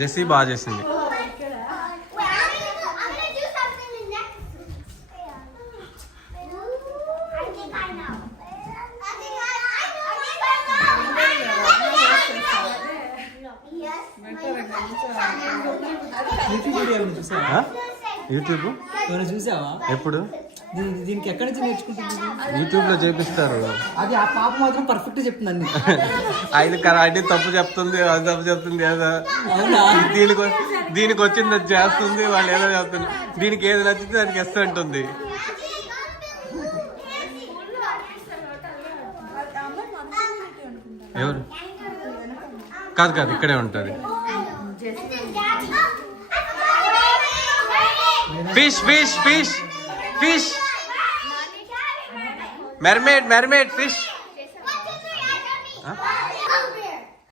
Jessie బాగా చేసింది. YouTube చూసావా ఎప్పుడు? దీనికి ఎక్కడి నుంచి నేర్చుకుంటుంది? యూట్యూబ్ లో చేపిస్తారు. అది ఆ పాప మాత్రం పర్ఫెక్ట్ చెప్తుంది అన్ని. ఆయన కరాటే తప్పు చెప్తుంది, అది తప్పు చెప్తుంది ఏదో. దీనికి వచ్చింది అది చేస్తుంది, వాళ్ళు ఏదో చెప్తుంది. దీనికి ఏది నచ్చితే దానికి ఎస్ అంటుంది. ఎవరు? కాదు కాదు, ఇక్కడే ఉంటుంది. Fish fish fish fish mermaid mermaid fish.